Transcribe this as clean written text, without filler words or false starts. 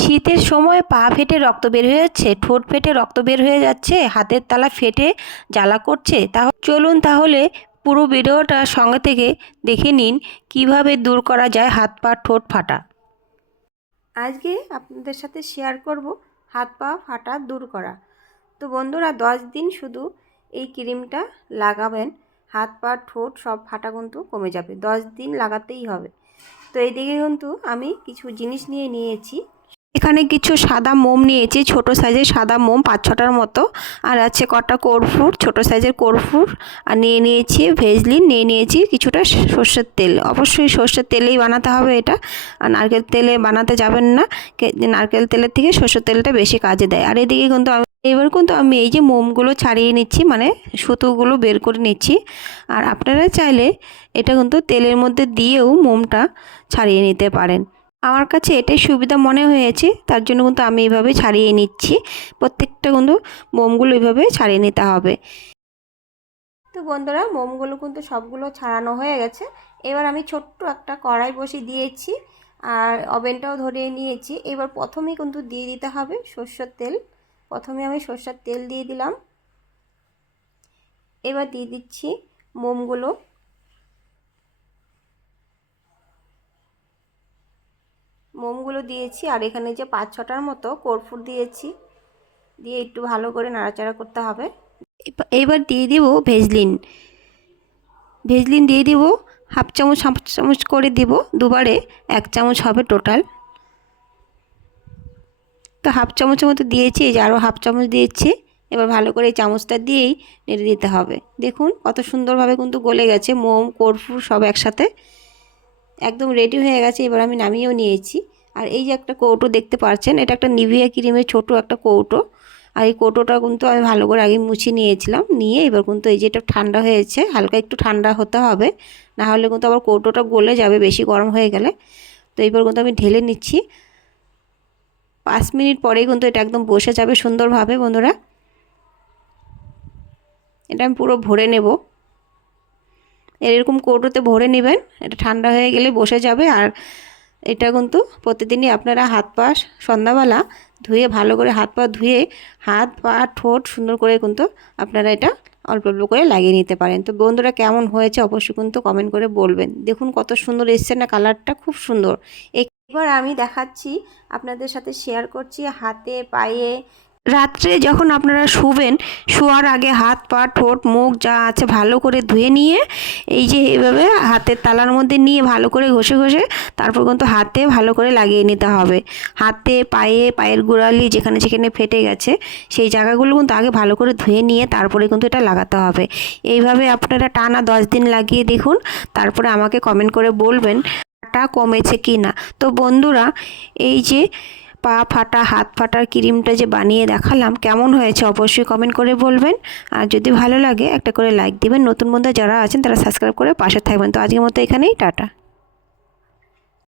শীতের সময় পা ফেটে রক্ত বের হয়ে যাচ্ছে, ঠোঁট ফেটে রক্ত বের হয়ে যাচ্ছে, হাতের তালা ফেটে জ্বালা করছে, চলুন তাহলে পুরো ভিডিওটা সঙ্গে থেকে দেখে নিন কিভাবে দূর করা যায় হাত পা ঠোঁট ফাটা। আজকে আপনাদের সাথে শেয়ার করব হাত পা ফাটা দূর করা। তো বন্ধুরা 10 দিন শুধু এই ক্রিমটা লাগাবেন, হাত পা ঠোঁট সব ফাটা কিন্তু কমে যাবে। 10 দিন লাগাতেই হবে। তো এইদিকে কিন্তু আমি কিছু জিনিস নিয়েছি। এখানে কিছু সাদা মোম নিয়েছি, ছোট সাইজের সাদা মোম 5-6টার মতো, আর আছে কটা কর্পূর, ছোট সাইজের কর্পূর, আর নিয়েছি ভেজলিন, নিয়েছি কিছুটা সর্ষের তেল। অবশ্যই সর্ষের তেলেই বানাতে হবে এটা, আর নারকেল তেলে বানাতে যাবেন না, নারকেল তেলের থেকে সর্ষের তেলটা বেশি কাজে দেয়। আর এদিকে কিন্তু এবার কিন্তু আমি এই যে মোমগুলো ছাড়িয়ে নিচ্ছি, মানে সুতোগুলো বের করে নিচ্ছি। আর আপনারা চাইলে এটা কিন্তু তেলের মধ্যে দিয়েও মোমটা ছাড়িয়ে নিতে পারেন। আমার কাছে এটাই সুবিধা মনে হয়েছে, তার জন্য কিন্তু আমি এইভাবে ছাড়িয়ে নিচ্ছি। প্রত্যেকটা কিন্তু মোমগুলো এইভাবে ছাড়িয়ে নিতে হবে। তো বন্ধুরা মোমগুলো কিন্তু সবগুলো ছাড়ানো হয়ে গেছে। এবার আমি ছোট্ট একটা কড়াই বসিয়ে দিয়েছি, আর ওভেনটাও ধরিয়ে নিয়েছি। এবার প্রথমেই কিন্তু দিয়ে দিতে হবে সরষের তেল। প্রথমে আমি সরষের তেল দিয়ে দিলাম। এবার দিয়ে দিচ্ছি মোমগুলো। মোমগুলো দিয়েছি, আর এখানে যে 5-6টার মতো কর্পূর দিয়েছি, দিয়ে একটু ভালো করে নাড়াচাড়া করতে হবে। এবার দিয়ে দিব ভেজলিন দিয়ে দিব হাফ চামচ করে দিব, দুবারে 1 চামচ হবে টোটাল। তো হাফ চামচের মতো দিয়েছি, এই যে আরও হাফ চামচ দিয়েছি। এবার ভালো করে এই চামচটা দিয়েই নেড়ে দিতে হবে। দেখুন কত সুন্দরভাবে কিন্তু গলে গেছে মোম কর্পূর সব একসাথে, একদম রেডি হয়ে গেছে। এবার আমি নামিয়েও নিয়েছি। আর এই যে একটা কৌটো দেখতে পাচ্ছেন, এটা একটা নিভিয়া ক্রিমের ছোট একটা কৌটো। আর এই কৌটোটা কিন্তু আমি ভালো করে আগে মুছে নিয়েছিলাম, নিয়ে এবার কিন্তু এই যে এটা ঠান্ডা হয়েছে, হালকা একটু ঠান্ডা হতে হবে, না হলে কিন্তু আবার কৌটোটা গলে যাবে বেশি গরম হয়ে গেলে। তো এবার কিন্তু আমি ঢেলে নিচ্ছি। 5 মিনিট পরেই কিন্তু এটা একদম বসে যাবে সুন্দরভাবে। বন্ধুরা এটা আমি পুরো ভরে নেব, এরকম কৌটোতে ভরে নেবেন, এটা ঠান্ডা হয়ে গেলে বসে যাবে। আর এটা কিন্তু প্রতিদিনই আপনারা হাত পা সন্ধ্যাবেলা ধুয়ে ভালো করে হাত পা ধুয়ে হাত পা ঠোঁট সুন্দর করে কিন্তু আপনারা এটা অল্প অল্প করে লাগিয়ে নিতে পারেন। তো বন্ধুরা কেমন হয়েছে অবশ্যই কিন্তু কমেন্ট করে বলবেন। দেখুন কত সুন্দর এসছে না, কালারটা খুব সুন্দর। এবার আমি দেখাচ্ছি, আপনাদের সাথে শেয়ার করছি হাতে পায়ে। রাত্রে যখন আপনারা শুবেন, শোয়ার আগে হাত পা ঠোঁট মুখ যা আছে ভালো করে ধুয়ে নিয়ে এই যে এভাবে হাতের তালার মধ্যে নিয়ে ভালো করে ঘষে তারপর কিন্তু হাতে ভালো করে লাগিয়ে নিতে হবে। হাতে পায়ের গোড়ালি যেখানে ফেটে গেছে সেই জায়গাগুলো কিন্তু আগে ভালো করে ধুয়ে নিয়ে তারপরে কিন্তু এটা লাগাতে হবে। এইভাবে আপনারা টানা 10 দিন লাগিয়ে দেখুন, তারপরে আমাকে কমেন্ট করে বলবেন টা কমেছে কি না। তো বন্ধুরা এই যে পা ফাটা হাত ফাটার ক্রিমটা যে বানিয়ে দেখালাম, কেমন হয়েছে অবশ্যই কমেন্ট করে বলবেন। আর যদি ভালো লাগে একটা করে লাইক দিবেন। নতুন বন্ধু যারা আছেন তারা সাবস্ক্রাইব করে পাশে থাকবেন। তো আজকের মতো এখানেই টাটা।